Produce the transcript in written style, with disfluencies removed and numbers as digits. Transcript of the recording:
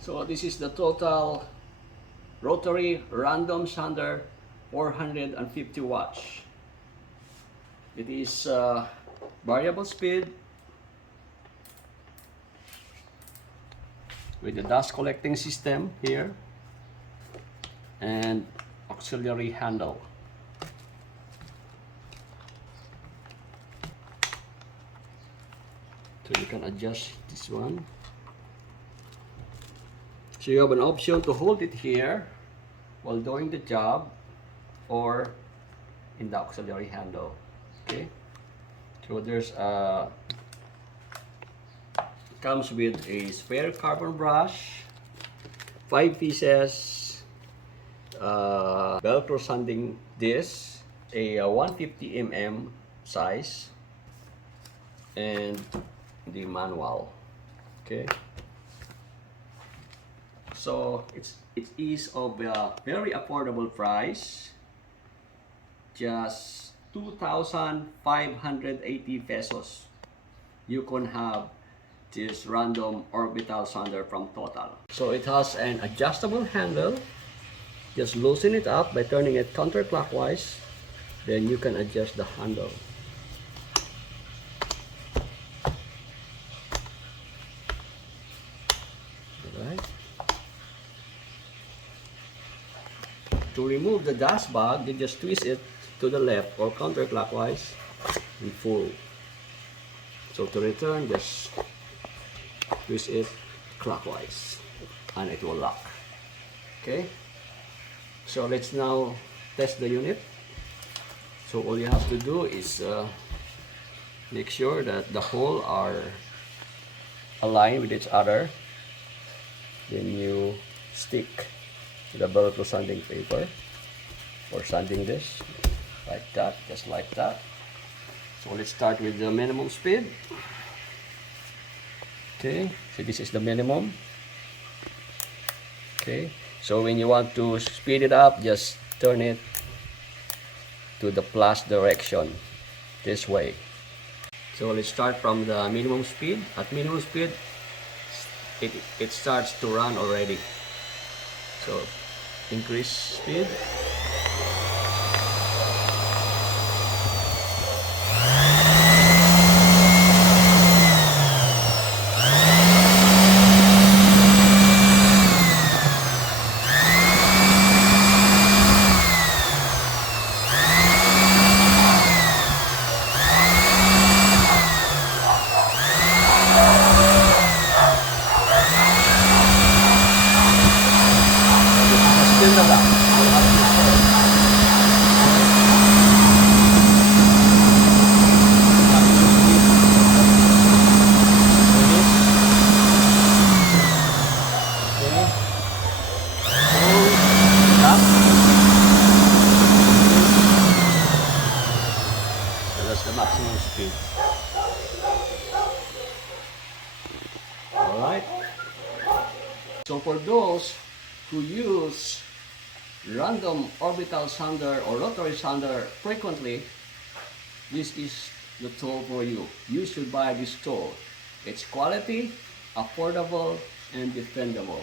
So this is the total rotary random sander 450 watts. It is variable speed with the dust collecting system here and auxiliary handle. So you can adjust this one. So you have an option to hold it here while doing the job or in the auxiliary handle. Okay. So there's comes with a spare carbon brush, 5 pieces, Velcro sanding disc, a 150 mm size, and the manual. Okay. So it is of a very affordable price, just 2,580 pesos. You can have this random orbital sander from Total. So it has an adjustable handle. Just loosen it up by turning it counterclockwise. Then you can adjust the handle. Alright. To remove the dust bag, you just twist it to the left or counterclockwise and pull. So to return, just twist it clockwise and it will lock. Okay, so let's now test the unit. So all you have to do is make sure that the holes are aligned with each other. Then you stick the Velcro sanding paper or sanding disc like that, just like that. So let's start with the minimum speed. Okay, so this is the minimum. Okay, so when you want to speed it up, just turn it to the plus direction this way. So let's start from the minimum speed. At minimum speed, it starts to run already. So increase speed. That's the maximum speed. Alright. So for those who use random orbital sander or rotary sander frequently, this is the tool for you. You should buy this tool. It's quality, affordable, and dependable.